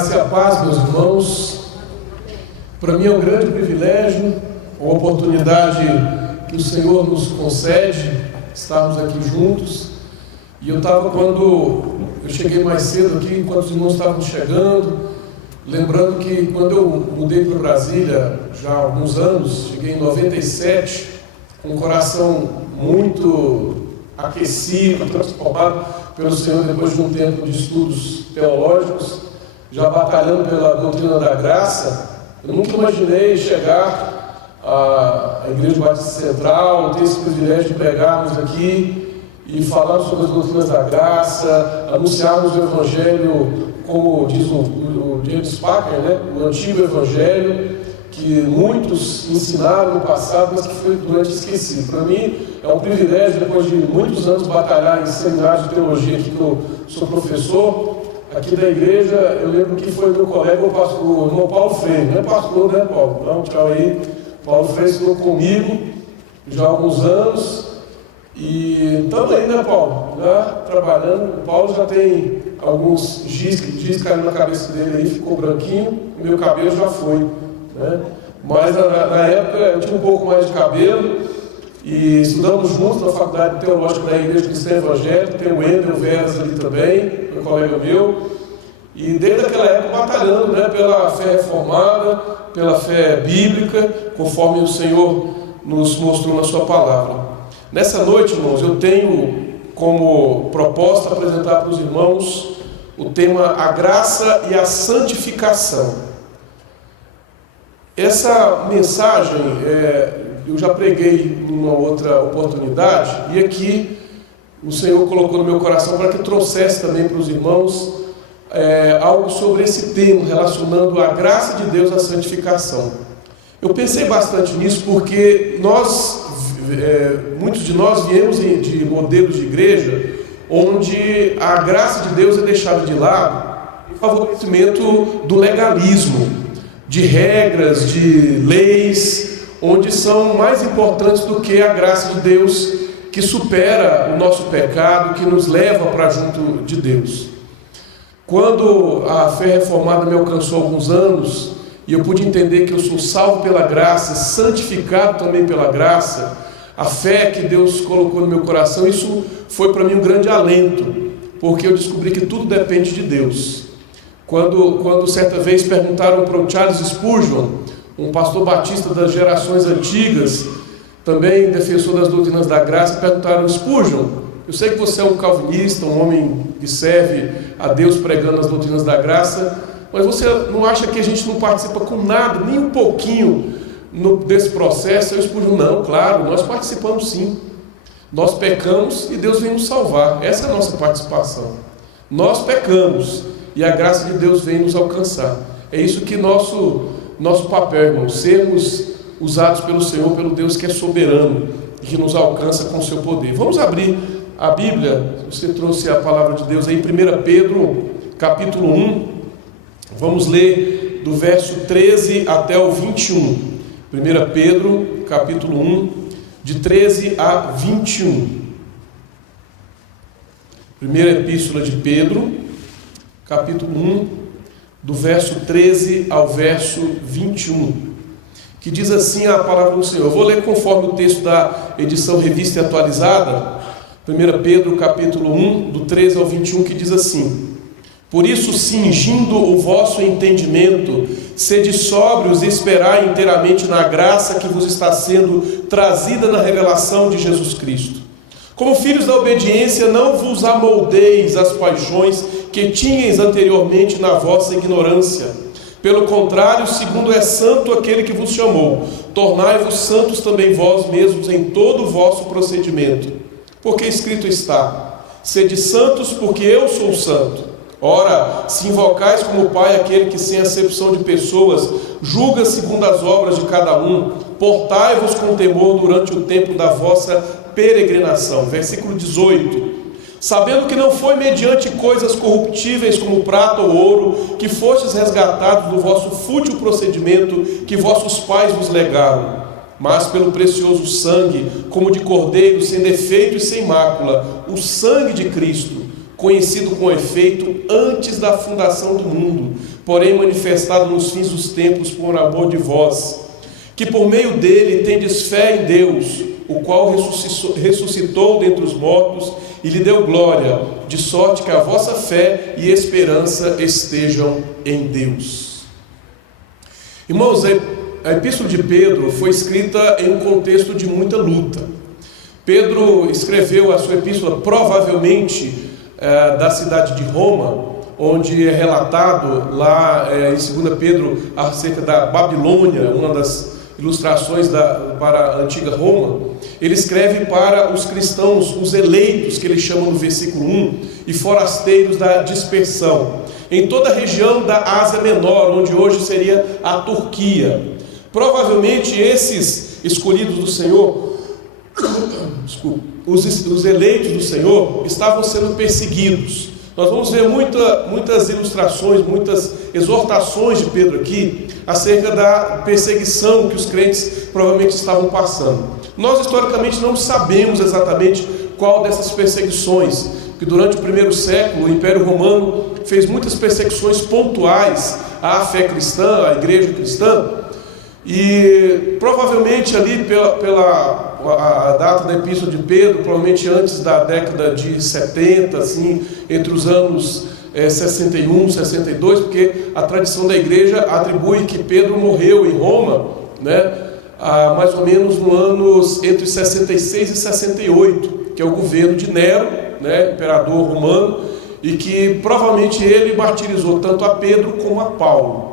graça e a paz, meus irmãos. Para mim é um grande privilégio, uma oportunidade que o Senhor nos concede, estarmos aqui juntos. E eu estava, quando eu cheguei mais cedo aqui, enquanto os irmãos estavam chegando, lembrando que quando eu mudei para Brasília, já há alguns anos, cheguei em 97, com o coração muito aquecido, transformado pelo Senhor, depois de um tempo de estudos teológicos, já batalhando pela doutrina da graça. Eu nunca imaginei chegar à Igreja Batista Central, ter esse privilégio de pregarmos aqui e falar sobre as doutrinas da graça, anunciarmos o Evangelho, como diz o James Packer, né? O antigo Evangelho, que muitos ensinaram no passado, mas que foi durante esquecido. Para mim é um privilégio, depois de muitos anos batalhar em seminários de teologia, aqui que eu sou professor, aqui da igreja. Eu lembro que foi meu colega, o irmão Paulo Freire, não é pastor, né, Paulo? Não, tchau aí. Paulo Freire estudou comigo já há alguns anos, e também, né, Paulo? Já trabalhando. O Paulo já tem alguns giz caindo na cabeça dele aí, ficou branquinho, o meu cabelo já foi. Né? Mas na época eu tinha um pouco mais de cabelo e estudamos juntos na Faculdade Teológica da Igreja Cristã Evangélica. Tem o Wendel Veras ali também, meu colega meu, e desde aquela época batalhando, né, pela fé reformada, pela fé bíblica, conforme o Senhor nos mostrou na sua palavra. Nessa noite, irmãos, eu tenho como proposta apresentar para os irmãos o tema A Graça e a Santificação. Essa mensagem eu já preguei numa outra oportunidade, e aqui o Senhor colocou no meu coração para que trouxesse também para os irmãos algo sobre esse tema, relacionando a graça de Deus à santificação. Eu pensei bastante nisso porque muitos de nós viemos de modelos de igreja onde a graça de Deus é deixada de lado em favorecimento do legalismo, de regras, de leis, onde são mais importantes do que a graça de Deus, que supera o nosso pecado, que nos leva para junto de Deus. Quando a fé reformada me alcançou há alguns anos, e eu pude entender que eu sou salvo pela graça, santificado também pela graça, a fé que Deus colocou no meu coração, isso foi para mim um grande alento, porque eu descobri que tudo depende de Deus. Quando certa vez perguntaram para o Charles Spurgeon, um pastor batista das gerações antigas, também defensor das doutrinas da graça, perguntaram: Spurgeon, eu sei que você é um calvinista, um homem que serve a Deus pregando as doutrinas da graça, mas você não acha que a gente não participa com nada, nem um pouquinho desse processo? Eu Spurgeon: não, claro, nós participamos sim. Nós pecamos e Deus vem nos salvar. Essa é a nossa participação. Nós pecamos e a graça de Deus vem nos alcançar. É isso que nosso papel, irmão, sermos usados pelo Senhor, pelo Deus que é soberano e que nos alcança com o seu poder. Vamos abrir a Bíblia. Você trouxe a palavra de Deus aí, 1 Pedro, capítulo 1. Vamos ler do verso 13 até o 21. 1 Pedro, capítulo 1, de 13 a 21. Primeira epístola de Pedro, capítulo 1, do verso 13 ao verso 21, que diz assim a palavra do Senhor. Eu vou ler conforme o texto da edição Revista e Atualizada, 1 Pedro, capítulo 1, do 13 ao 21, que diz assim: Por isso, cingindo o vosso entendimento, sede sóbrios e esperai inteiramente na graça que vos está sendo trazida na revelação de Jesus Cristo. Como filhos da obediência, não vos amoldeis às paixões que tinhais anteriormente na vossa ignorância. Pelo contrário, segundo é santo aquele que vos chamou, tornai-vos santos também vós mesmos em todo o vosso procedimento. Porque escrito está: sede santos, porque eu sou santo. Ora, se invocais como Pai aquele que sem acepção de pessoas julga segundo as obras de cada um, portai-vos com temor durante o tempo da vossa peregrinação. Versículo 18: Sabendo que não foi mediante coisas corruptíveis como prata ou ouro que fostes resgatados do vosso fútil procedimento que vossos pais vos legaram, mas pelo precioso sangue, como de cordeiro, sem defeito e sem mácula, o sangue de Cristo, conhecido com efeito antes da fundação do mundo, porém manifestado nos fins dos tempos por amor de vós, que por meio dele tendes fé em Deus, o qual ressuscitou dentre os mortos e lhe deu glória, de sorte que a vossa fé e esperança estejam em Deus. Irmãos, a epístola de Pedro foi escrita em um contexto de muita luta. Pedro escreveu a sua epístola provavelmente da cidade de Roma, onde é relatado lá em 2 Pedro acerca da Babilônia, uma das ilustrações para a antiga Roma. Ele escreve para os cristãos, os eleitos, que ele chama no versículo 1, e forasteiros da dispersão, em toda a região da Ásia Menor, onde hoje seria a Turquia. Provavelmente esses escolhidos do Senhor, os eleitos do Senhor, estavam sendo perseguidos. Nós vamos ver muitas ilustrações, muitas exortações de Pedro aqui acerca da perseguição que os crentes provavelmente estavam passando. Nós historicamente não sabemos exatamente qual dessas perseguições, porque durante o primeiro século o Império Romano fez muitas perseguições pontuais à fé cristã, à igreja cristã, e provavelmente ali pela data da epístola de Pedro, provavelmente antes da década de 70, assim, entre os anos 61, 62, porque a tradição da igreja atribui que Pedro morreu em Roma, né, mais ou menos no anos entre 66 e 68, que é o governo de Nero, né, imperador romano, e que provavelmente ele martirizou tanto a Pedro como a Paulo.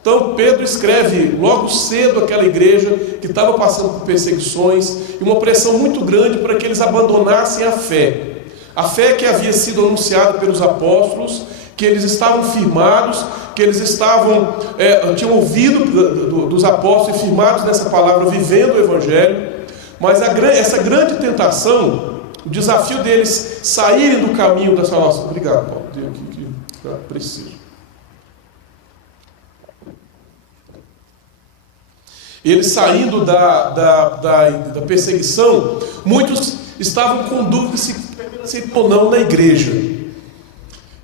Então Pedro escreve logo cedo àquela igreja que estava passando por perseguições e uma pressão muito grande para que eles abandonassem a fé que havia sido anunciada pelos apóstolos, que eles estavam firmados, que eles tinham ouvido dos apóstolos e firmados nessa palavra, vivendo o evangelho. Mas essa grande tentação, o desafio deles saírem do caminho da salvação. Obrigado, Paulo, tenho aqui que preciso. Eles saindo da perseguição, muitos estavam com dúvida se permaneceria ou não na igreja.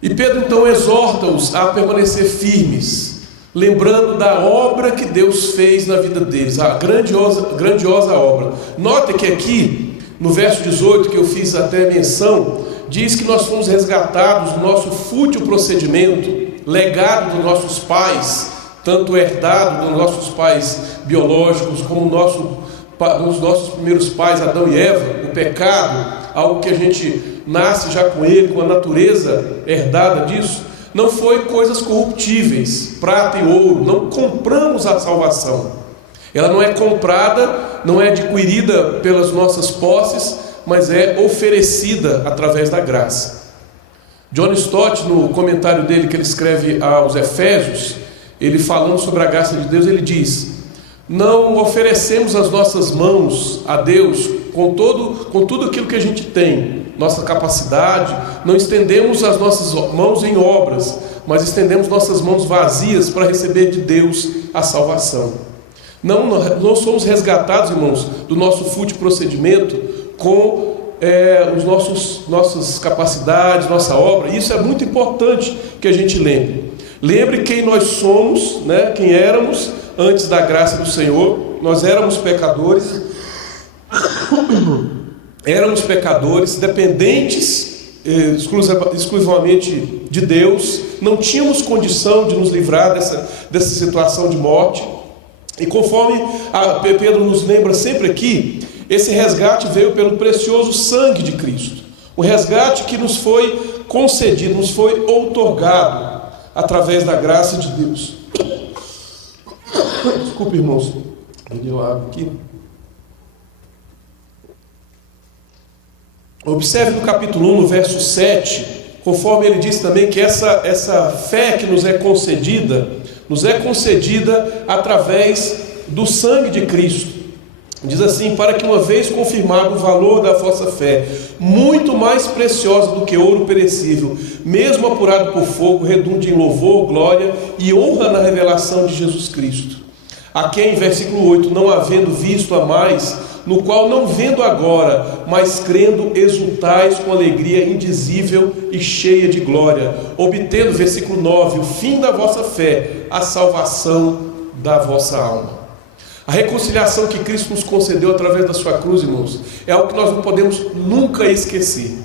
E Pedro então exorta-os a permanecer firmes, lembrando da obra que Deus fez na vida deles, a grandiosa obra. Nota que aqui, no verso 18, que eu fiz até menção, diz que nós fomos resgatados do nosso fútil procedimento, legado dos nossos pais, tanto herdado dos nossos pais biológicos, como dos nossos primeiros pais, Adão e Eva, o pecado, algo que a gente nasce já com ele, com a natureza herdada disso. Não foi coisas corruptíveis, prata e ouro, não compramos a salvação. Ela não é comprada, não é adquirida pelas nossas posses, mas é oferecida através da graça. John Stott, no comentário dele que ele escreve aos Efésios, ele falando sobre a graça de Deus, ele diz: não oferecemos as nossas mãos a Deus com tudo aquilo que a gente tem, nossa capacidade, não estendemos as nossas mãos em obras, mas estendemos nossas mãos vazias para receber de Deus a salvação. Não somos resgatados, irmãos, do nosso fútil procedimento com nossas capacidades, nossa obra. Isso é muito importante que a gente lembre. Lembre quem nós somos, né? Quem éramos antes da graça do Senhor. Nós éramos pecadores, dependentes exclusivamente de Deus, não tínhamos condição de nos livrar dessa situação de morte. E conforme Pedro nos lembra sempre aqui, esse resgate veio pelo precioso sangue de Cristo, o resgate que nos foi concedido, nos foi outorgado através da graça de Deus. Desculpe, irmãos, eu abro aqui. Observe no capítulo 1, no verso 7, conforme ele diz também que essa fé que nos é concedida através do sangue de Cristo. Diz assim: para que uma vez confirmado o valor da vossa fé, muito mais preciosa do que ouro perecível, mesmo apurado por fogo, redunde em louvor, glória e honra na revelação de Jesus Cristo, A quem, versículo 8, não havendo visto a mais, no qual não vendo agora, mas crendo, exultais com alegria indizível e cheia de glória, obtendo, versículo 9, o fim da vossa fé, a salvação da vossa alma. A reconciliação que Cristo nos concedeu através da sua cruz, irmãos, é algo que nós não podemos nunca esquecer.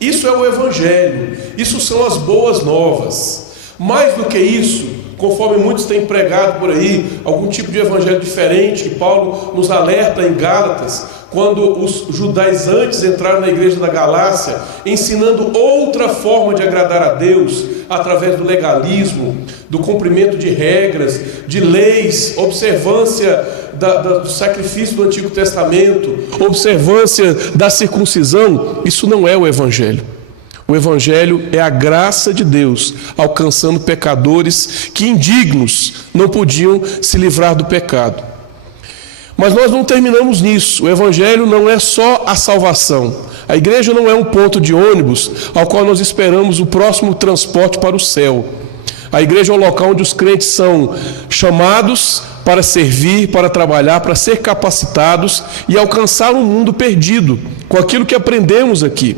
Isso é o Evangelho, isso são as boas novas. Mais do que isso, conforme muitos têm pregado por aí, algum tipo de evangelho diferente, que Paulo nos alerta em Gálatas, quando os judaizantes entraram na igreja da Galácia, ensinando outra forma de agradar a Deus, através do legalismo, do cumprimento de regras, de leis, observância do sacrifício do Antigo Testamento, observância da circuncisão. Isso não é o Evangelho. O Evangelho é a graça de Deus alcançando pecadores que, indignos, não podiam se livrar do pecado. Mas nós não terminamos nisso. O Evangelho não é só a salvação. A igreja não é um ponto de ônibus ao qual nós esperamos o próximo transporte para o céu. A igreja é o local onde os crentes são chamados para servir, para trabalhar, para ser capacitados e alcançar um mundo perdido com aquilo que aprendemos aqui.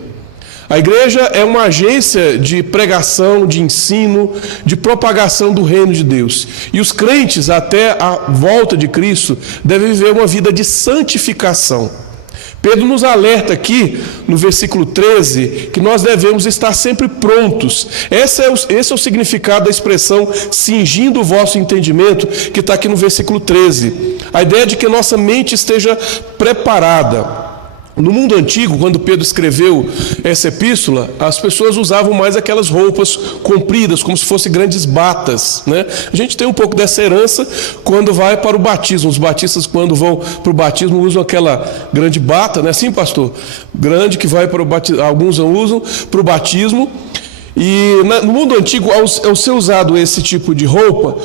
A igreja é uma agência de pregação, de ensino, de propagação do reino de Deus. E os crentes, até a volta de Cristo, devem viver uma vida de santificação. Pedro nos alerta aqui, no versículo 13, que nós devemos estar sempre prontos. Esse é o significado da expressão cingindo o vosso entendimento, que está aqui no versículo 13. A ideia de que nossa mente esteja preparada. No mundo antigo, quando Pedro escreveu essa epístola, as pessoas usavam mais aquelas roupas compridas, como se fossem grandes batas, né? A gente tem um pouco dessa herança quando vai para o batismo. Os batistas, quando vão para o batismo, usam aquela grande bata, não é assim, pastor? Grande, que vai para o batismo, alguns usam para o batismo. E no mundo antigo, ao ser usado esse tipo de roupa,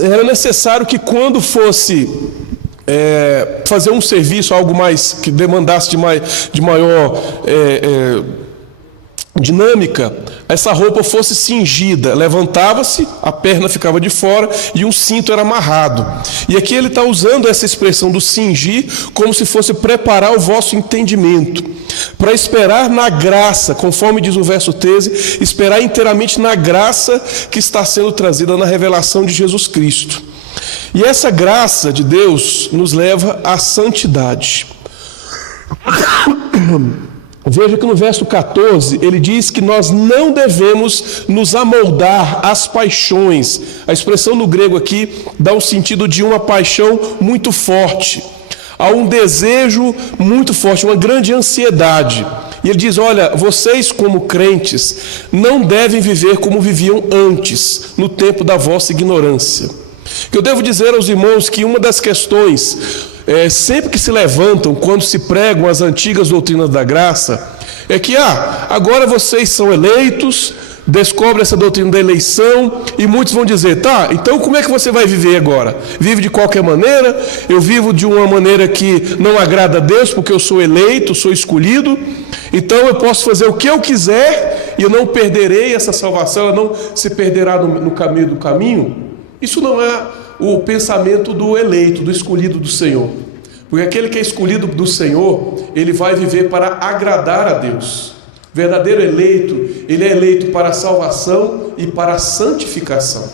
era necessário que quando fosse fazer um serviço, algo mais que demandasse de maior dinâmica, essa roupa fosse cingida, levantava-se, a perna ficava de fora e um cinto era amarrado. E aqui ele está usando essa expressão do cingir como se fosse preparar o vosso entendimento, para esperar na graça, conforme diz o verso 13, esperar inteiramente na graça que está sendo trazida na revelação de Jesus Cristo. E essa graça de Deus nos leva à santidade. Veja que no verso 14, ele diz que nós não devemos nos amoldar às paixões. A expressão no grego aqui dá um sentido de uma paixão muito forte. Há um desejo muito forte, uma grande ansiedade. E ele diz, olha, vocês como crentes não devem viver como viviam antes, no tempo da vossa ignorância. Eu devo dizer aos irmãos que uma das questões, sempre que se levantam, quando se pregam as antigas doutrinas da graça, é que, agora vocês são eleitos, descobrem essa doutrina da eleição, e muitos vão dizer, tá, então como é que você vai viver agora? Vive de qualquer maneira? Eu vivo de uma maneira que não agrada a Deus, porque eu sou eleito, sou escolhido, então eu posso fazer o que eu quiser, e eu não perderei essa salvação, ela não se perderá no caminho do caminho. Isso não é o pensamento do eleito, do escolhido do Senhor. Porque aquele que é escolhido do Senhor, ele vai viver para agradar a Deus. O verdadeiro eleito, ele é eleito para a salvação e para a santificação.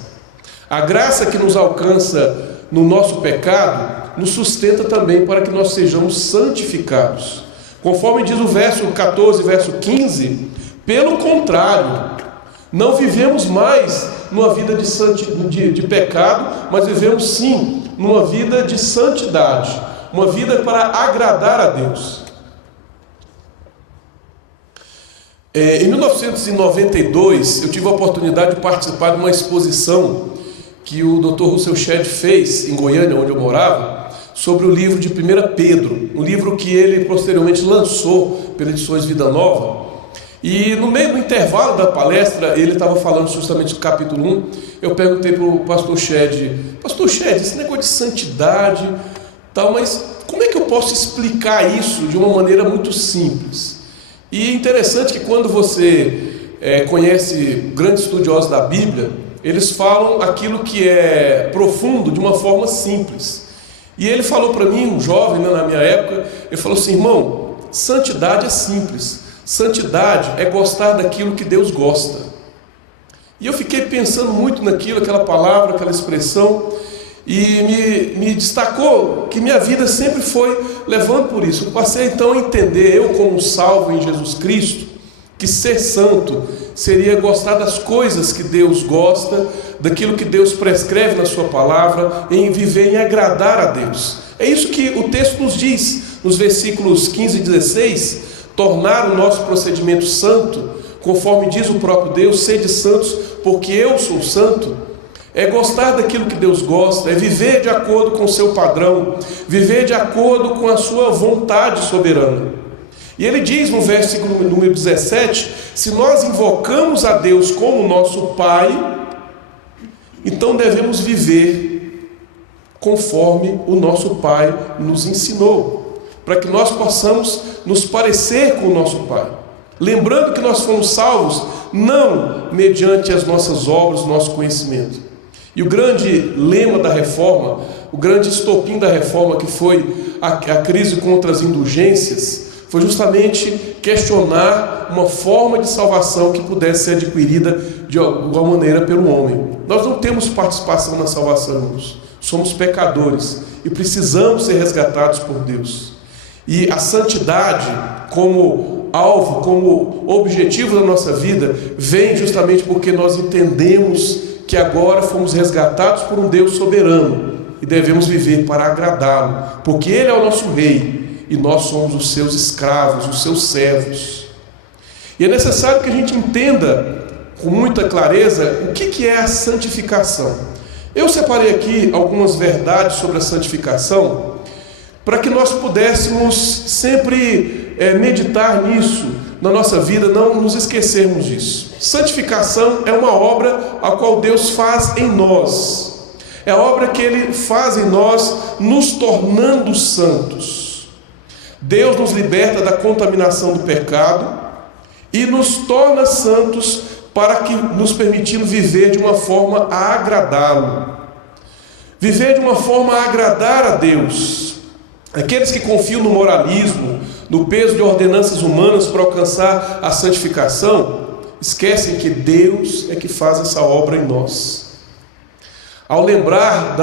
A graça que nos alcança no nosso pecado, nos sustenta também para que nós sejamos santificados. Conforme diz o verso 14, verso 15, pelo contrário, não vivemos mais numa vida de pecado, mas vivemos sim numa vida de santidade, uma vida para agradar a Deus. Em 1992, eu tive a oportunidade de participar de uma exposição que o Dr. Russell Shedd fez em Goiânia, onde eu morava, sobre o livro de 1 Pedro, um livro que ele posteriormente lançou pela Edições Vida Nova. E no meio do intervalo da palestra, ele estava falando justamente do capítulo 1, eu perguntei para o pastor Shedd, esse negócio de santidade, tal, mas como é que eu posso explicar isso de uma maneira muito simples? E é interessante que quando você conhece grandes estudiosos da Bíblia, eles falam aquilo que é profundo de uma forma simples. E ele falou para mim, um jovem, né, na minha época, ele falou assim: irmão, santidade é simples. Santidade é gostar daquilo que Deus gosta. E eu fiquei pensando muito naquilo, aquela palavra, aquela expressão, e me destacou que minha vida sempre foi levando por isso. Eu passei então a entender, eu como salvo em Jesus Cristo, que ser santo seria gostar das coisas que Deus gosta, daquilo que Deus prescreve na sua palavra, em viver, em agradar a Deus. É isso que o texto nos diz, nos versículos 15 e 16, tornar o nosso procedimento santo, conforme diz o próprio Deus: sede santos, porque eu sou santo. É gostar daquilo que Deus gosta, é viver de acordo com o seu padrão, viver de acordo com a sua vontade soberana. E ele diz no versículo número 17, se nós invocamos a Deus como nosso Pai, então devemos viver conforme o nosso Pai nos ensinou, para que nós possamos nos parecer com o nosso Pai. Lembrando que nós fomos salvos não mediante as nossas obras, o nosso conhecimento. E o grande lema da reforma, o grande estopim da reforma, que foi a crise contra as indulgências, foi justamente questionar uma forma de salvação que pudesse ser adquirida de alguma maneira pelo homem. Nós não temos participação na salvação, irmãos. Somos pecadores e precisamos ser resgatados por Deus. E a santidade, como alvo, como objetivo da nossa vida, vem justamente porque nós entendemos que agora fomos resgatados por um Deus soberano e devemos viver para agradá-lo, porque Ele é o nosso Rei e nós somos os seus escravos, os seus servos. E é necessário que a gente entenda com muita clareza o que é a santificação. Eu separei aqui algumas verdades sobre a santificação para que nós pudéssemos sempre meditar nisso na nossa vida, não nos esquecermos disso. Santificação é uma obra a qual Deus faz em nós. É a obra que Ele faz em nós, nos tornando santos. Deus nos liberta da contaminação do pecado e nos torna santos para que nos permitindo viver de uma forma a agradá-lo. Viver de uma forma a agradar a Deus. Aqueles que confiam no moralismo, no peso de ordenanças humanas para alcançar a santificação, esquecem que Deus é que faz essa obra em nós. Ao lembrar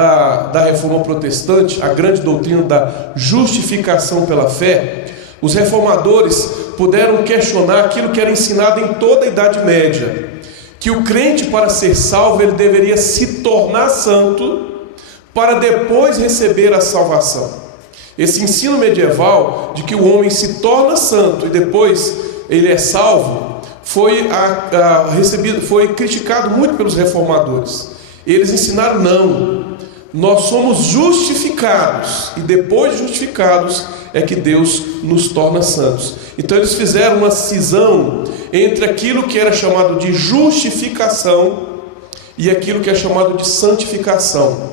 da reforma protestante, a grande doutrina da justificação pela fé, os reformadores puderam questionar aquilo que era ensinado em toda a Idade Média, que o crente, para ser salvo, ele deveria se tornar santo para depois receber a salvação. Esse ensino medieval de que o homem se torna santo e depois ele é salvo foi criticado muito pelos reformadores. Eles ensinaram: não, nós somos justificados e depois de justificados é que Deus nos torna santos. Então eles fizeram uma cisão entre aquilo que era chamado de justificação e aquilo que é chamado de santificação.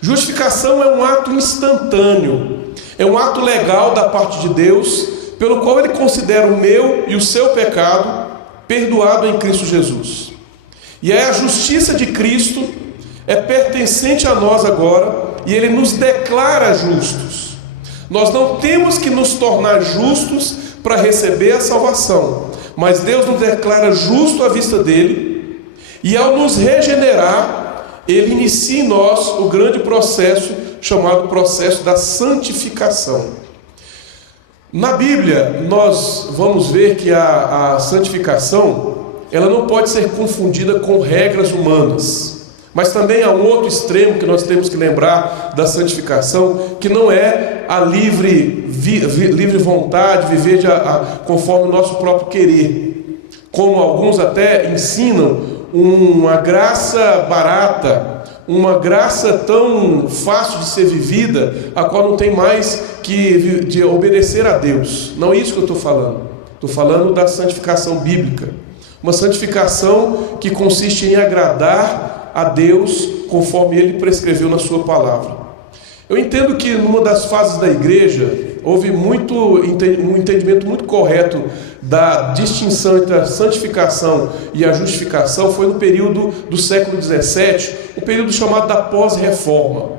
Justificação é um ato instantâneo, é um ato legal da parte de Deus, pelo qual Ele considera o meu e o seu pecado perdoado em Cristo Jesus. E aí a justiça de Cristo é pertencente a nós agora, e Ele nos declara justos. Nós não temos que nos tornar justos para receber a salvação, mas Deus nos declara justo à vista dEle, e ao nos regenerar, Ele inicia em nós o grande processo chamado processo da santificação. Na Bíblia, nós vamos ver que a santificação, ela não pode ser confundida com regras humanas. Mas também há um outro extremo que nós temos que lembrar da santificação, que não é a livre vontade, viver conforme o nosso próprio querer. Como alguns até ensinam, uma graça barata, uma graça tão fácil de ser vivida, a qual não tem mais que de obedecer a Deus. Não é isso que eu estou falando. Estou falando da santificação bíblica. Uma santificação que consiste em agradar a Deus conforme Ele prescreveu na sua palavra. Eu entendo que numa das fases da igreja houve um entendimento muito correto da distinção entre a santificação e a justificação foi no período do século XVII, o período chamado da pós-reforma.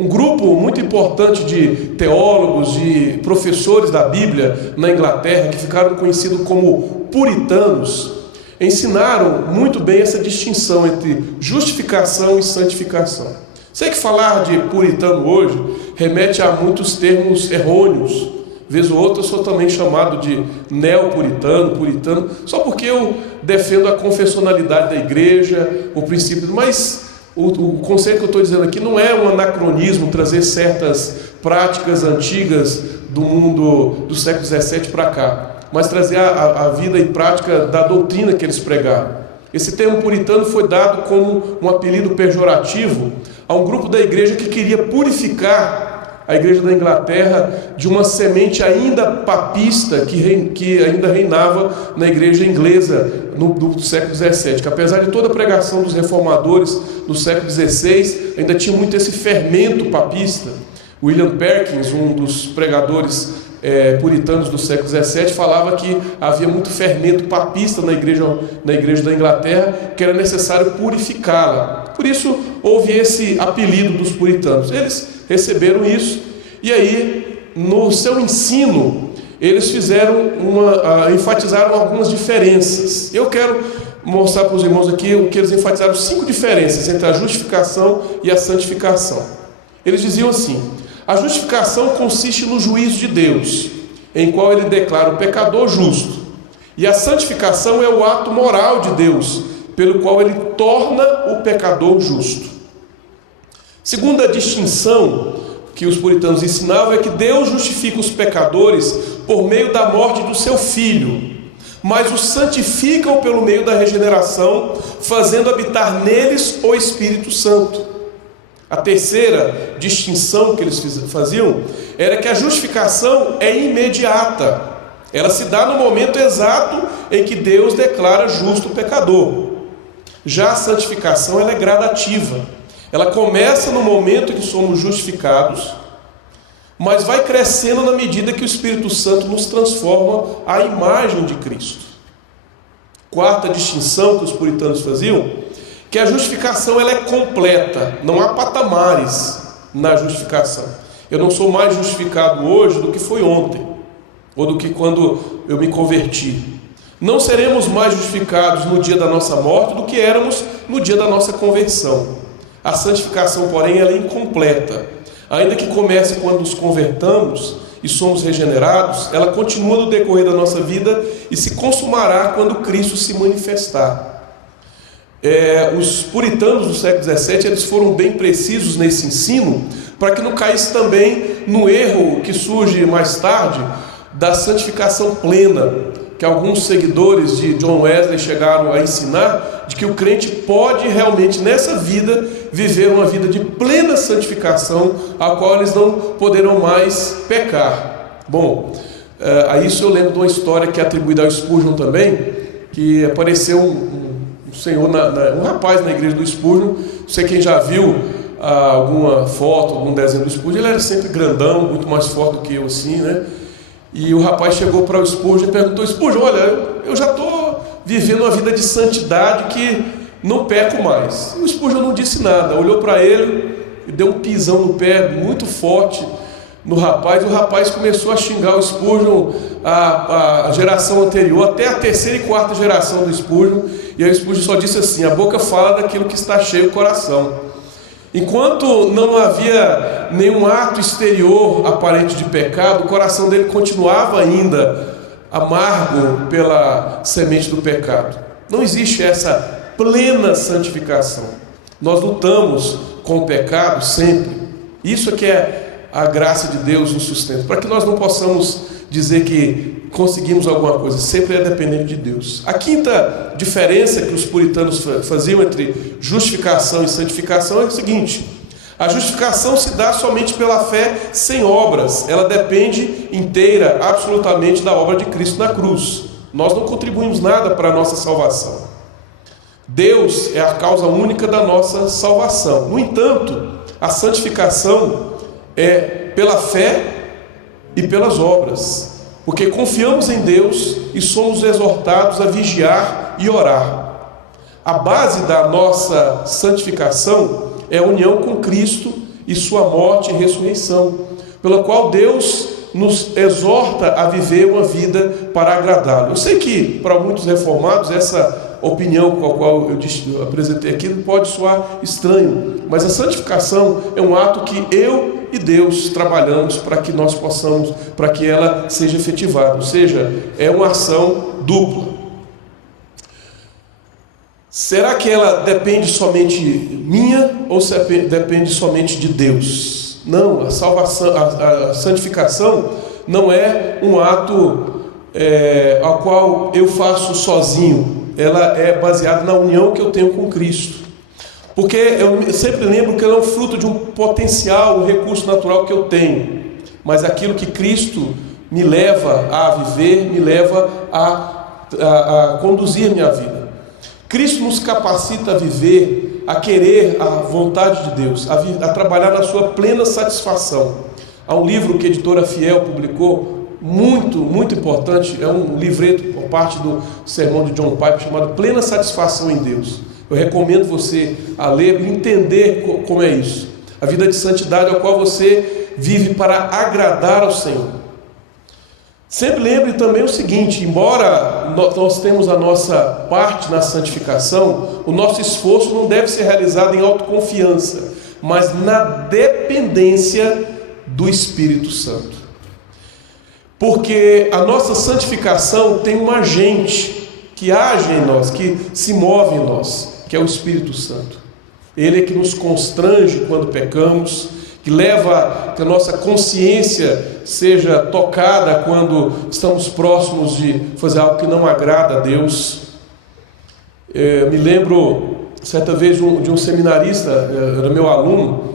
Um grupo muito importante de teólogos, de professores da Bíblia na Inglaterra, que ficaram conhecidos como puritanos, ensinaram muito bem essa distinção entre justificação e santificação. Sei que falar de puritano hoje remete a muitos termos errôneos. Vez ou outra eu sou também chamado de neopuritano, puritano, só porque eu defendo a confessionalidade da igreja, o princípio, mas o conceito que eu estou dizendo aqui não é um anacronismo, trazer certas práticas antigas do mundo do século XVII para cá, mas trazer a vida e prática da doutrina que eles pregaram. Esse termo puritano foi dado como um apelido pejorativo a um grupo da igreja que queria purificar a igreja da Inglaterra de uma semente ainda papista que ainda reinava na igreja inglesa do século XVII, que apesar de toda a pregação dos reformadores do século XVI, ainda tinha muito esse fermento papista. William Perkins, um dos pregadores puritanos do século XVII, falava que havia muito fermento papista na igreja da Inglaterra, que era necessário purificá-la. Por isso houve esse apelido dos puritanos. Eles receberam isso, e aí no seu ensino eles enfatizaram algumas diferenças. Eu quero mostrar para os irmãos aqui o que eles enfatizaram: 5 diferenças entre a justificação e a santificação. Eles diziam assim: a justificação consiste no juízo de Deus, em qual ele declara o pecador justo, e a santificação é o ato moral de Deus, pelo qual ele torna o pecador justo. Segunda distinção que os puritanos ensinavam é que Deus justifica os pecadores por meio da morte do seu Filho, mas os santifica pelo meio da regeneração, fazendo habitar neles o Espírito Santo. A terceira distinção que eles faziam era que a justificação é imediata. Ela se dá no momento exato em que Deus declara justo o pecador. Já a santificação ela é gradativa. Ela começa no momento em que somos justificados, mas vai crescendo na medida que o Espírito Santo nos transforma à imagem de Cristo. Quarta distinção que os puritanos faziam, que a justificação ela é completa, não há patamares na justificação. Eu não sou mais justificado hoje do que foi ontem, ou do que quando eu me converti. Não seremos mais justificados no dia da nossa morte do que éramos no dia da nossa conversão. A santificação, porém, ela é incompleta. Ainda que comece quando nos convertamos e somos regenerados, ela continua no decorrer da nossa vida e se consumará quando Cristo se manifestar. Os puritanos do século XVII, eles foram bem precisos nesse ensino, para que não caísse também no erro que surge mais tarde, da santificação plena, que alguns seguidores de John Wesley chegaram a ensinar, de que o crente pode realmente nessa vida viver uma vida de plena santificação, a qual eles não poderão mais pecar. Bom, a isso eu lembro de uma história que é atribuída ao Spurgeon também, que apareceu um senhor, um rapaz na igreja do Spurgeon. Não sei quem já viu alguma foto, algum desenho do Spurgeon. Ele era sempre grandão, muito mais forte do que eu assim, né? E o rapaz chegou para o Spurgeon e perguntou: Spurgeon, olha, eu já estou vivendo uma vida de santidade que não peco mais. E o Spurgeon não disse nada, olhou para ele e deu um pisão no pé muito forte no rapaz. E o rapaz começou a xingar o Spurgeon, a geração anterior, até a terceira e quarta geração do Spurgeon. E aí o Spurgeon só disse assim: a boca fala daquilo que está cheio o coração. Enquanto não havia nenhum ato exterior aparente de pecado, o coração dele continuava ainda amargo pela semente do pecado. Não existe essa plena santificação. Nós lutamos com o pecado sempre. Isso é que é a graça de Deus nos sustenta, para que nós não possamos dizer que conseguimos alguma coisa. Sempre é dependente de Deus. A quinta diferença que os puritanos faziam entre justificação e santificação é o seguinte: a justificação se dá somente pela fé sem obras. Ela depende inteira, absolutamente, da obra de Cristo na cruz. Nós não contribuímos nada para a nossa salvação. Deus é a causa única da nossa salvação. No entanto, a santificação é pela fé e pelas obras. porque confiamos em Deus e somos exortados a vigiar e orar. A base da nossa santificação é a união com Cristo e sua morte e ressurreição, pela qual Deus nos exorta a viver uma vida para agradá-lo. Eu sei que para muitos reformados essa opinião com a qual eu apresentei aqui pode soar estranho, mas a santificação é um ato que eu e Deus trabalhamos para que nós possamos, para que ela seja efetivada, ou seja, é uma ação dupla. Será que ela depende somente minha ou depende somente de Deus? Não, a salvação, a santificação não é um ato ao qual eu faço sozinho. Ela é baseada na união que eu tenho com Cristo. Porque eu sempre lembro que ela é um fruto de um potencial, um recurso natural que eu tenho. Mas aquilo que Cristo me leva a viver, me leva a conduzir minha vida. Cristo nos capacita a viver, a querer a vontade de Deus, a trabalhar na sua plena satisfação. Há um livro que a editora Fiel publicou, muito importante, é um livreto por parte do sermão de John Piper, chamado Plena Satisfação em Deus. Eu recomendo você a ler e entender como é isso. A vida de santidade ao qual você vive para agradar ao Senhor. Sempre lembre também o seguinte: embora nós temos a nossa parte na santificação, o nosso esforço não deve ser realizado em autoconfiança, mas na dependência do Espírito Santo. Porque a nossa santificação tem um agente que age em nós, que se move em nós, que é o Espírito Santo. Ele é que nos constrange quando pecamos, que leva que a nossa consciência seja tocada quando estamos próximos de fazer algo que não agrada a Deus. Me lembro, certa vez, de um seminarista, era meu aluno,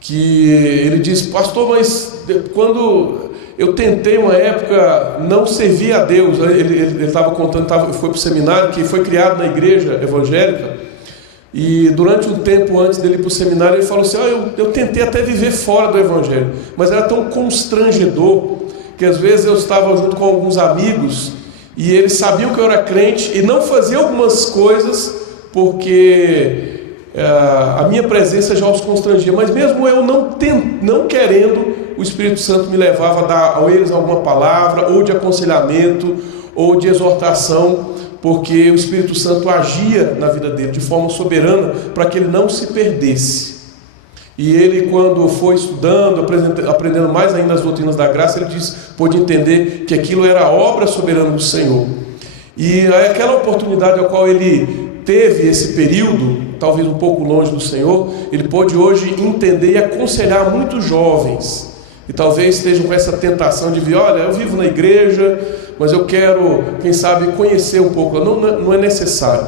que ele disse: pastor, mas quando eu tentei uma época não servir a Deus, ele estava contando, foi para o seminário, que foi criado na igreja evangélica, e durante um tempo antes dele ir para o seminário, ele falou assim: eu tentei até viver fora do evangelho, mas era tão constrangedor, que às vezes eu estava junto com alguns amigos, e eles sabiam que eu era crente, e não fazia algumas coisas, porque a minha presença já os constrangia, mas mesmo eu não querendo, o Espírito Santo me levava a dar a eles alguma palavra, ou de aconselhamento, ou de exortação, porque o Espírito Santo agia na vida dele de forma soberana para que ele não se perdesse. E ele, quando foi estudando, aprendendo mais ainda as doutrinas da graça, ele pôde entender que aquilo era a obra soberana do Senhor. E aquela oportunidade a qual ele teve esse período, talvez um pouco longe do Senhor, ele pôde hoje entender e aconselhar muitos jovens, e talvez estejam com essa tentação de vir: olha, eu vivo na igreja, mas eu quero, quem sabe, conhecer um pouco. Não é necessário,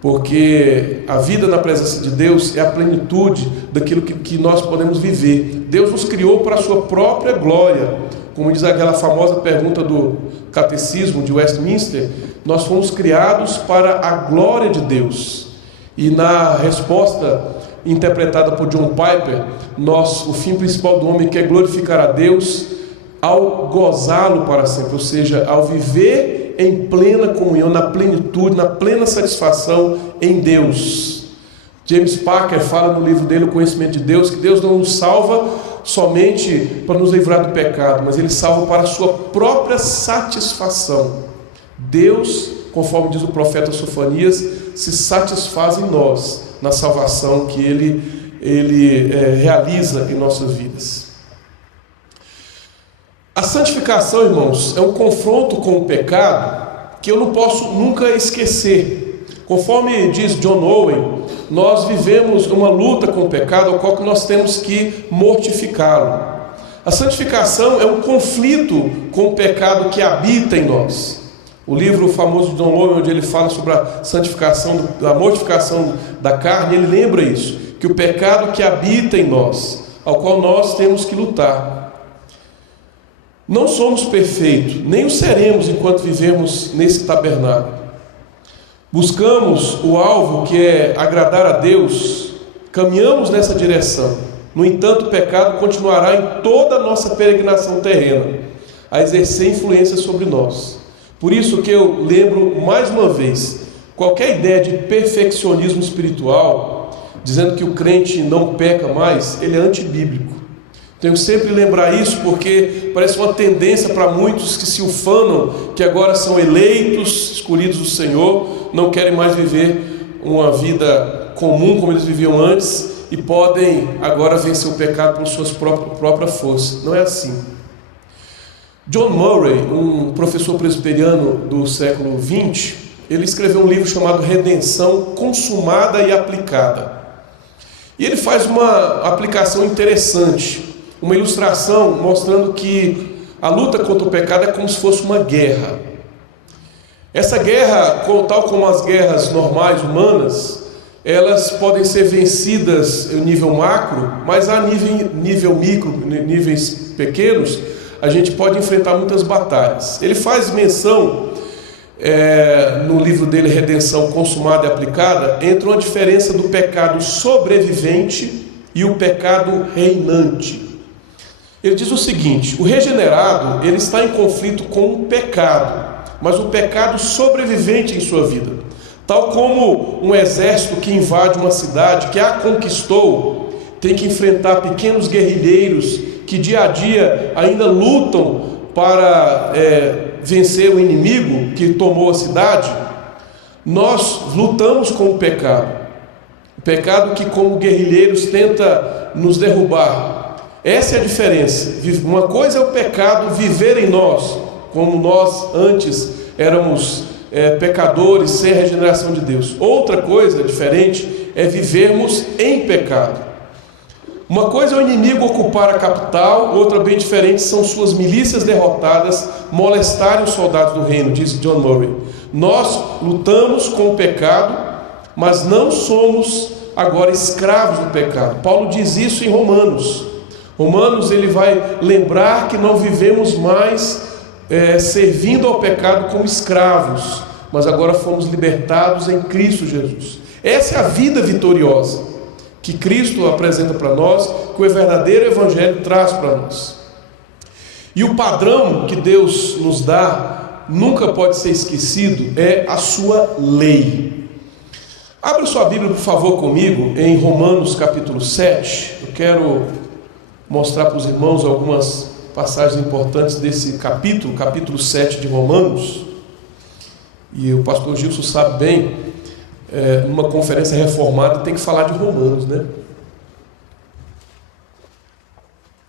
porque a vida na presença de Deus é a plenitude daquilo que nós podemos viver. Deus nos criou para a sua própria glória, como diz aquela famosa pergunta do Catecismo de Westminster: nós fomos criados para a glória de Deus. E na resposta interpretada por John Piper, o fim principal do homem que é glorificar a Deus ao gozá-lo para sempre, ou seja, ao viver em plena comunhão, na plenitude, na plena satisfação em Deus. James Packer fala no livro dele, O Conhecimento de Deus, que Deus não nos salva somente para nos livrar do pecado, mas Ele salva para a sua própria satisfação. Deus, conforme diz o profeta Sofonias, se satisfaz em nós, na salvação que Ele realiza em nossas vidas. A santificação, irmãos, é um confronto com o pecado que eu não posso nunca esquecer. Conforme diz John Owen, nós vivemos uma luta com o pecado, ao qual nós temos que mortificá-lo. A santificação é um conflito com o pecado que habita em nós. O livro famoso de John Owen, onde ele fala sobre a santificação, a mortificação da carne, ele lembra isso, que o pecado que habita em nós, ao qual nós temos que lutar. Não somos perfeitos, nem o seremos enquanto vivemos nesse tabernáculo. Buscamos o alvo que é agradar a Deus, caminhamos nessa direção. No entanto, o pecado continuará em toda a nossa peregrinação terrena. a exercer influência sobre nós. Por isso que eu lembro mais uma vez, qualquer ideia de perfeccionismo espiritual, dizendo que o crente não peca mais, ele é antibíblico. Tenho que sempre lembrar isso, porque parece uma tendência para muitos que se ufanam, que agora são eleitos, escolhidos do Senhor, não querem mais viver uma vida comum como eles viviam antes, e podem agora vencer o pecado por suas própria força. Não é assim. John Murray, um professor presbiteriano do século XX, ele escreveu um livro chamado Redenção Consumada e Aplicada. E ele faz uma aplicação interessante, uma ilustração mostrando que a luta contra o pecado é como se fosse uma guerra. Essa guerra, tal como as guerras normais, humanas, elas podem ser vencidas em nível macro, mas a nível micro, níveis pequenos, a gente pode enfrentar muitas batalhas. Ele faz menção, no livro dele, Redenção Consumada e Aplicada, entre uma diferença do pecado sobrevivente e o pecado reinante. Ele diz o seguinte: o regenerado, ele está em conflito com o pecado, mas o pecado sobrevivente em sua vida. Tal como um exército que invade uma cidade, que a conquistou, tem que enfrentar pequenos guerrilheiros que dia a dia ainda lutam para vencer o inimigo que tomou a cidade. Nós lutamos com o pecado que, como guerrilheiros, tenta nos derrubar. Essa é a diferença. Uma coisa é o pecado viver em nós, como nós antes éramos pecadores sem a regeneração de Deus. Outra coisa diferente é vivermos em pecado. Uma coisa é o inimigo ocupar a capital, outra bem diferente são suas milícias derrotadas molestarem os soldados do reino, diz John Murray. Nós lutamos com o pecado, mas não somos agora escravos do pecado. Paulo diz isso em Romanos. Romanos, ele vai lembrar que não vivemos mais servindo ao pecado como escravos, mas agora fomos libertados em Cristo Jesus. Essa é a vida vitoriosa que Cristo apresenta para nós, que o verdadeiro Evangelho traz para nós. E o padrão que Deus nos dá, nunca pode ser esquecido, é a sua lei. Abra sua Bíblia, por favor, comigo, em Romanos capítulo 7. Eu quero mostrar para os irmãos algumas passagens importantes desse capítulo 7 de Romanos. E o pastor Gilson sabe bem, numa conferência reformada tem que falar de Romanos, né?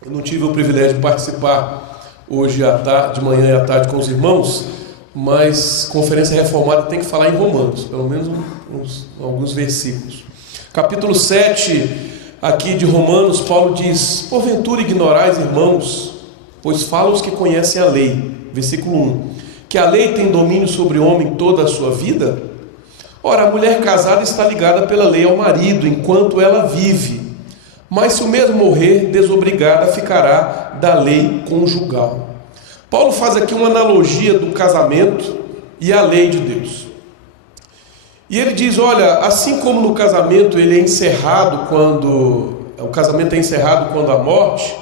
Eu não tive o privilégio de participar hoje de manhã e à tarde com os irmãos, mas conferência reformada tem que falar em Romanos, pelo menos alguns versículos. Capítulo 7 aqui de Romanos, Paulo diz: porventura ignorais, irmãos, pois falam os que conhecem a lei. Versículo 1: que a lei tem domínio sobre o homem toda a sua vida? Ora, a mulher casada está ligada pela lei ao marido, enquanto ela vive. Mas se o mesmo morrer, desobrigada ficará da lei conjugal. Paulo faz aqui uma analogia do casamento e a lei de Deus. E ele diz: olha, assim como no casamento ele é encerrado o casamento é encerrado quando há morte,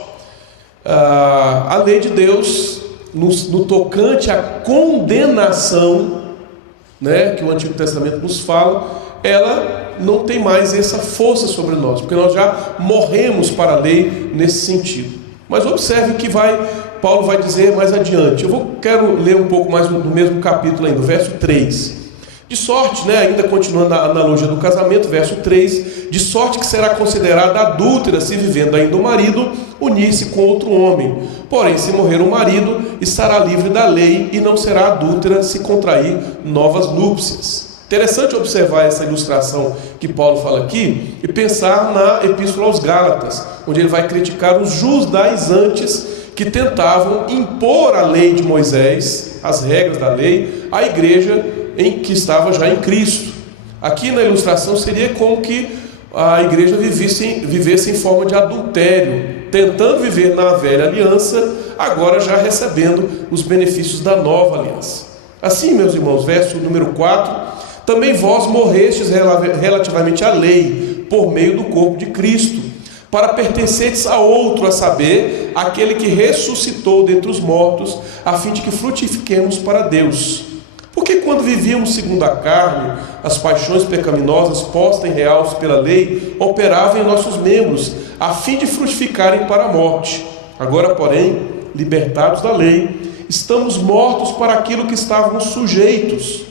a lei de Deus, no tocante à condenação, né, que o Antigo Testamento nos fala, ela não tem mais essa força sobre nós, porque nós já morremos para a lei nesse sentido. Mas observe o que Paulo vai dizer mais adiante. Quero ler um pouco mais do mesmo capítulo ainda, verso 3. De sorte, ainda continuando a analogia do casamento, verso 3, de sorte que será considerada adúltera se vivendo ainda o marido unir-se com outro homem. Porém, se morrer o marido, estará livre da lei e não será adúltera se contrair novas núpcias. Interessante observar essa ilustração que Paulo fala aqui e pensar na Epístola aos Gálatas, onde ele vai criticar os judaizantes que tentavam impor a lei de Moisés, as regras da lei, à igreja que estava já em Cristo. Aqui na ilustração seria como que a igreja vivesse em forma de adultério, tentando viver na velha aliança, agora já recebendo os benefícios da nova aliança. Assim, meus irmãos, verso número 4, também vós morrestes relativamente à lei, por meio do corpo de Cristo, para pertenceres a outro, a saber, aquele que ressuscitou dentre os mortos, a fim de que frutifiquemos para Deus. Porque quando vivíamos segundo a carne, as paixões pecaminosas postas em realce pela lei, operavam em nossos membros, a fim de frutificarem para a morte. Agora, porém, libertados da lei, estamos mortos para aquilo que estávamos sujeitos,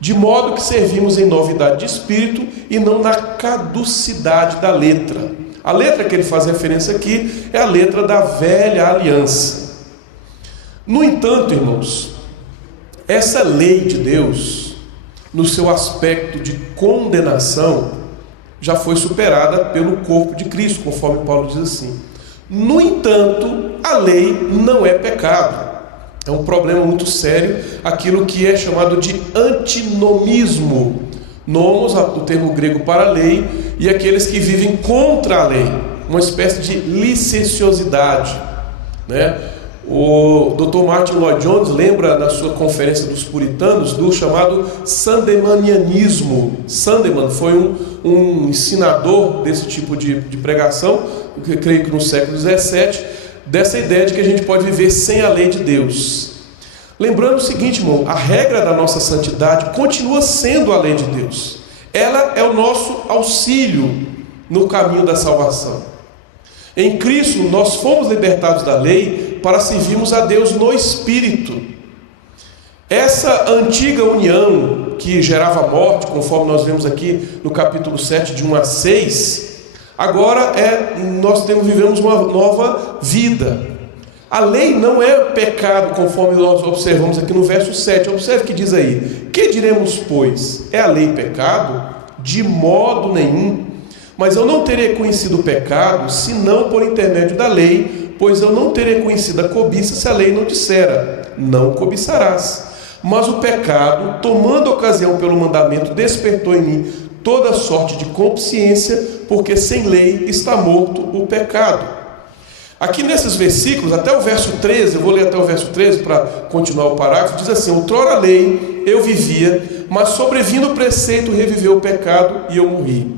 de modo que servimos em novidade de espírito e não na caducidade da letra. A letra que ele faz referência aqui é a letra da velha aliança. No entanto, irmãos, essa lei de Deus, no seu aspecto de condenação, já foi superada pelo corpo de Cristo, conforme Paulo diz assim. No entanto, a lei não é pecado. É um problema muito sério, aquilo que é chamado de antinomismo. Nomos, o termo grego para lei, e aqueles que vivem contra a lei, uma espécie de licenciosidade, né? O Dr. Martin Lloyd Jones lembra na sua conferência dos puritanos do chamado sandemanianismo. Sandeman foi um ensinador desse tipo de pregação, eu creio que no século XVII, dessa ideia de que a gente pode viver sem a lei de Deus. Lembrando o seguinte, irmão, a regra da nossa santidade continua sendo a lei de Deus. Ela é o nosso auxílio no caminho da salvação. Em Cristo nós fomos libertados da lei para servirmos a Deus no Espírito. Essa antiga união que gerava morte, conforme nós vemos aqui no capítulo 7, de 1 a 6, agora nós vivemos uma nova vida. A lei não é pecado, conforme nós observamos aqui no verso 7. Observe que diz aí: que diremos, pois? É a lei pecado? De modo nenhum. Mas eu não terei conhecido o pecado, senão por intermédio da lei, pois eu não terei conhecido a cobiça, se a lei não dissera: não cobiçarás. Mas o pecado, tomando ocasião pelo mandamento, despertou em mim toda sorte de consciência, porque sem lei está morto o pecado. Aqui nesses versículos, até o verso 13, eu vou ler até o verso 13 para continuar o parágrafo, diz assim: outrora a lei eu vivia, mas sobrevindo o preceito reviveu o pecado e eu morri.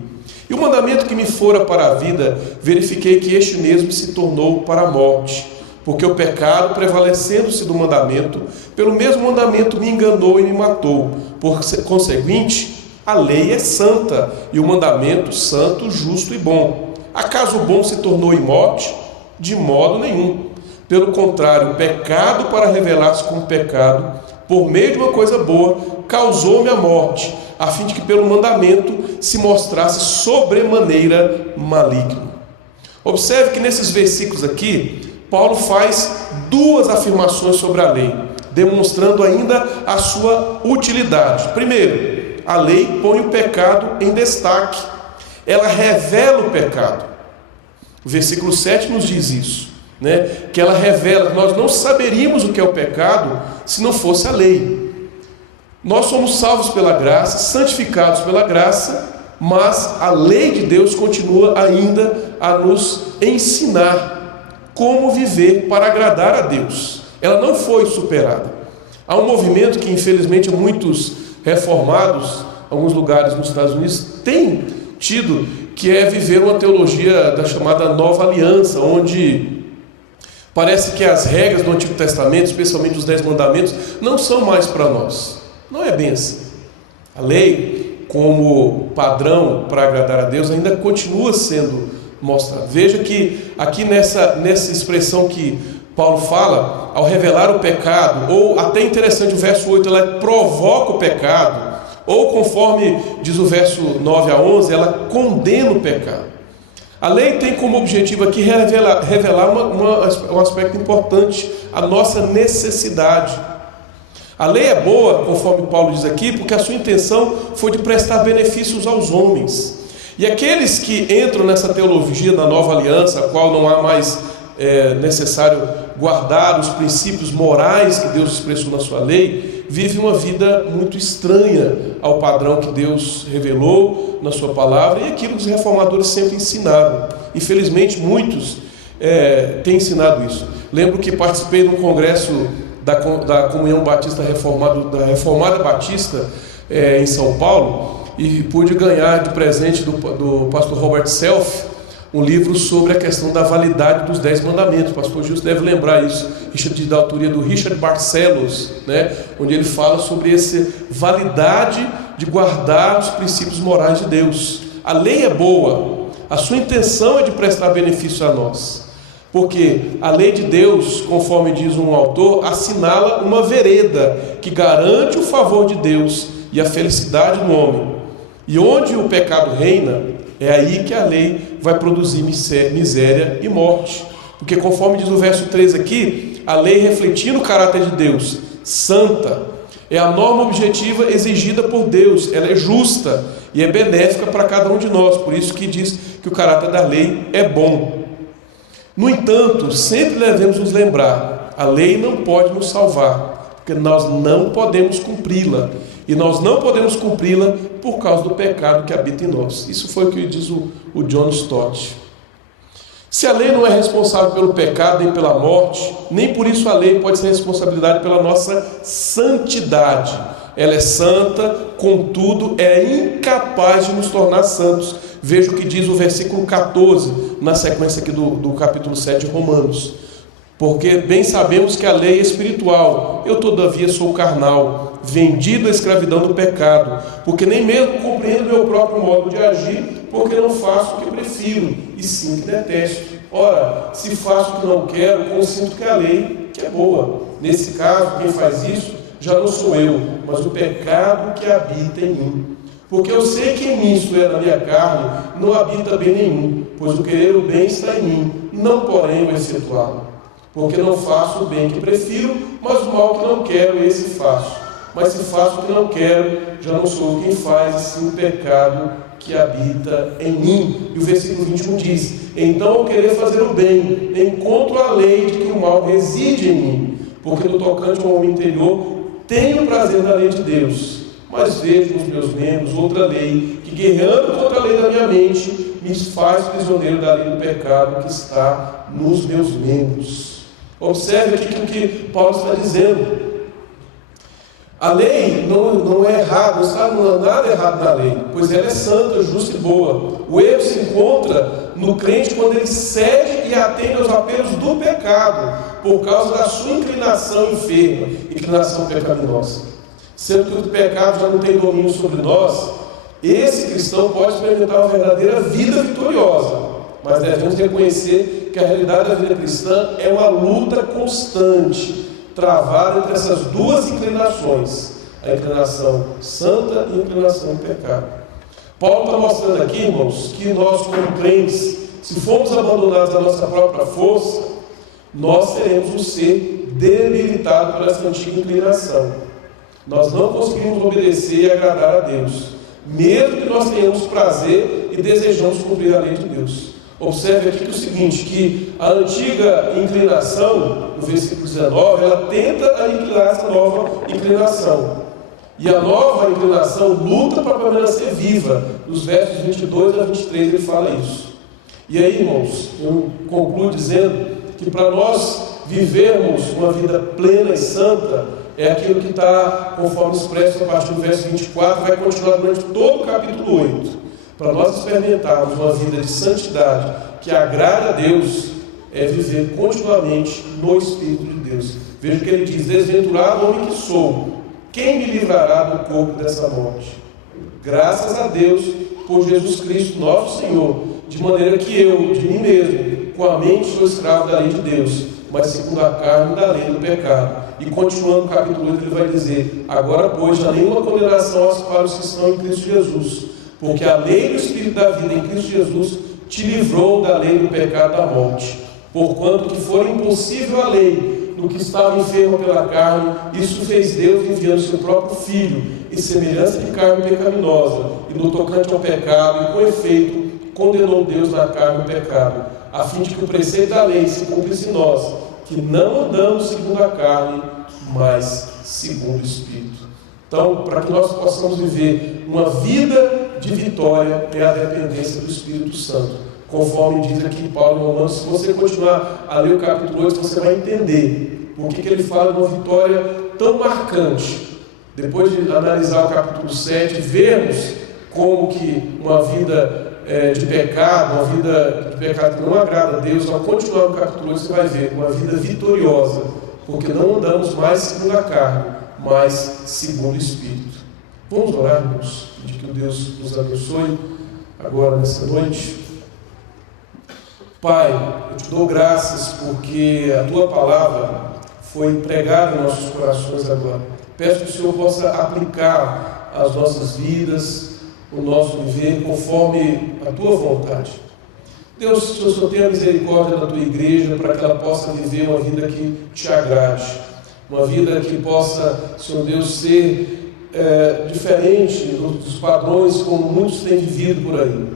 E o mandamento que me fora para a vida, verifiquei que este mesmo se tornou para a morte, porque o pecado, prevalecendo-se do mandamento, pelo mesmo mandamento me enganou e me matou. Por conseguinte, a lei é santa, e o mandamento santo, justo e bom. Acaso o bom se tornou em morte? De modo nenhum. Pelo contrário, o pecado, para revelar-se como pecado, por meio de uma coisa boa, causou-me a morte, a fim de que pelo mandamento se mostrasse sobremaneira maligno. Observe que nesses versículos aqui, Paulo faz duas afirmações sobre a lei, demonstrando ainda a sua utilidade. Primeiro, a lei põe o pecado em destaque, ela revela o pecado. O versículo 7 nos diz isso, né? Que ela revela que nós não saberíamos o que é o pecado se não fosse a lei. Nós somos salvos pela graça, santificados pela graça, mas a lei de Deus continua ainda a nos ensinar como viver para agradar a Deus. Ela não foi superada. Há um movimento que infelizmente muitos reformados, alguns lugares nos Estados Unidos, têm tido, que é viver uma teologia da chamada Nova Aliança, onde parece que as regras do Antigo Testamento, especialmente os 10 mandamentos, não são mais para nessa. Não é bem assim. A lei, como padrão para agradar a Deus, ainda continua sendo mostrada. Veja que aqui nessa expressão que Paulo fala, ao revelar o pecado, ou até interessante o verso 8, ela provoca o pecado, ou conforme diz o verso 9 a 11, ela condena o pecado. A lei tem como objetivo aqui revelar um aspecto importante, a nossa necessidade. A lei é boa, conforme Paulo diz aqui, porque a sua intenção foi de prestar benefícios aos homens. E aqueles que entram nessa teologia da nova aliança, a qual não há mais necessário guardar os princípios morais que Deus expressou na sua lei, vivem uma vida muito estranha ao padrão que Deus revelou na sua palavra e aquilo que os reformadores sempre ensinaram. Infelizmente, muitos têm ensinado isso. Lembro que participei de um congresso da Comunhão Batista Reformada, da Reformada Batista em São Paulo, e pude ganhar de presente do pastor Robert Self um livro sobre a questão da validade dos 10 mandamentos. O pastor Gilson deve lembrar isso, da autoria do Richard Barcelos, né? Onde ele fala sobre essa validade de guardar os princípios morais de Deus. A lei é boa, a sua intenção é de prestar benefício a nós, porque a lei de Deus, conforme diz um autor, assinala uma vereda que garante o favor de Deus e a felicidade do homem. E onde o pecado reina, é aí que a lei vai produzir miséria e morte. Porque conforme diz o verso 3 aqui, a lei refletindo o caráter de Deus, santa, é a norma objetiva exigida por Deus, ela é justa e é benéfica para cada um de nós. Por isso que diz que o caráter da lei é bom. No entanto, sempre devemos nos lembrar, a lei não pode nos salvar, porque nós não podemos cumpri-la. E nós não podemos cumpri-la por causa do pecado que habita em nós. Isso foi o que diz o John Stott. Se a lei não é responsável pelo pecado nem pela morte, nem por isso a lei pode ser responsabilidade pela nossa santidade. Ela é santa, contudo é incapaz de nos tornar santos. Veja o que diz o versículo 14, na sequência aqui do capítulo 7 de Romanos. Porque bem sabemos que a lei é espiritual, eu todavia sou carnal, vendido à escravidão do pecado, porque nem mesmo compreendo meu próprio modo de agir, porque não faço o que prefiro, e sim o que detesto. Ora, se faço o que não quero, consinto que a lei que é boa. Nesse caso, quem faz isso já não sou eu, mas o pecado que habita em mim. Porque eu sei que em mim, isto é, na minha carne, não habita bem nenhum, pois o querer o bem está em mim, não porém o efetuá-lo. Porque não faço o bem que prefiro, mas o mal que não quero, esse faço. Mas se faço o que não quero, já não sou quem faz, e sim o pecado que habita em mim. E o versículo 21 diz: então, ao querer fazer o bem, encontro a lei de que o mal reside em mim, porque no tocante ao homem interior, tenho prazer na lei de Deus, mas vejo nos meus membros outra lei, que guerreando contra a lei da minha mente, me faz prisioneiro da lei do pecado que está nos meus membros. Observe aqui o que Paulo está dizendo. A lei não é errada, não há nada errado na lei, pois ela é santa, justa e boa. O erro se encontra no crente quando ele cede e atende aos apelos do pecado, por causa da sua inclinação enferma, inclinação pecaminosa. Sendo que o pecado já não tem domínio sobre nós, esse cristão pode experimentar uma verdadeira vida vitoriosa, mas devemos reconhecer que a realidade da vida cristã é uma luta constante, travada entre essas duas inclinações, a inclinação santa e a inclinação do pecado. Paulo está mostrando aqui, irmãos, que nós, como crentes, se formos abandonados da nossa própria força, nós teremos um ser debilitado por essa antiga inclinação. Nós não conseguimos obedecer e agradar a Deus, mesmo que nós tenhamos prazer e desejamos cumprir a lei de Deus. Observe aqui o seguinte, que a antiga inclinação, no versículo 19, ela tenta aniquilar essa nova inclinação. E a nova inclinação luta para permanecer viva. Nos versos 22 a 23 ele fala isso. E aí, irmãos, eu concluo dizendo que para nós vivermos uma vida plena e santa, é aquilo que está, conforme expresso a partir do verso 24, vai continuar durante todo o capítulo 8. Para nós experimentarmos uma vida de santidade que agrada a Deus, é viver continuamente no Espírito de Deus. Veja o que ele diz: desventurado homem que sou, quem me livrará do corpo dessa morte? Graças a Deus por Jesus Cristo nosso Senhor, de maneira que eu, de mim mesmo, com a mente sou escravo da lei de Deus, mas segundo a carne da lei do pecado. E continuando o capítulo 8, ele vai dizer: agora, pois, já nenhuma condenação para os que estão em Cristo Jesus, porque a lei do Espírito da vida em Cristo Jesus te livrou da lei do pecado e da morte. Porquanto que for impossível a lei no que estava enfermo pela carne, isso fez Deus enviando seu próprio Filho, em semelhança de carne pecaminosa, e no tocante ao pecado, e com efeito, condenou Deus na carne o pecado, a fim de que o preceito da lei se cumprisse em nós, que não andamos segundo a carne, mas segundo o Espírito. Então, para que nós possamos viver uma vida de vitória, é a dependência do Espírito Santo. Conforme diz aqui Paulo em Romanos, se você continuar a ler o capítulo 8, você vai entender por que ele fala de uma vitória tão marcante. Depois de analisar o capítulo 7, vermos como que uma vida de pecado, uma vida de pecado que não agrada a Deus, ao continuar no capítulo 8 você vai ver uma vida vitoriosa, porque não andamos mais segundo a carne, mas segundo o Espírito. Vamos orar, irmãos, pedir que o Deus nos abençoe agora nessa noite. Pai, eu te dou graças porque a Tua palavra foi pregada em nossos corações agora. Peço que o Senhor possa aplicar as nossas vidas, o nosso viver, conforme a Tua vontade. Deus, que o Senhor tenha misericórdia da Tua igreja para que ela possa viver uma vida que te agrade. Uma vida que possa, Senhor Deus, ser diferente dos padrões como muitos têm vivido por aí.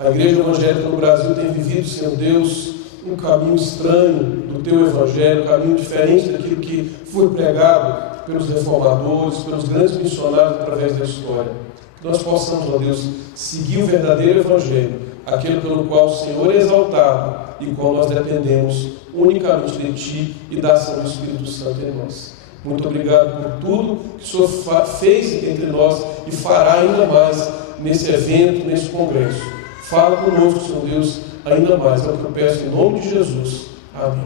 A igreja evangélica no Brasil tem vivido, Senhor Deus, um caminho estranho do Teu Evangelho, um caminho diferente daquilo que foi pregado pelos reformadores, pelos grandes missionários através da história. Que nós possamos, ó Deus, seguir o verdadeiro Evangelho, aquele pelo qual o Senhor é exaltado e qual nós dependemos unicamente de Ti e da ação do Espírito Santo em nós. Muito obrigado por tudo que o Senhor fez entre nós e fará ainda mais nesse evento, nesse congresso. Fala conosco, Senhor Deus, ainda mais. É o que eu peço em nome de Jesus. Amém.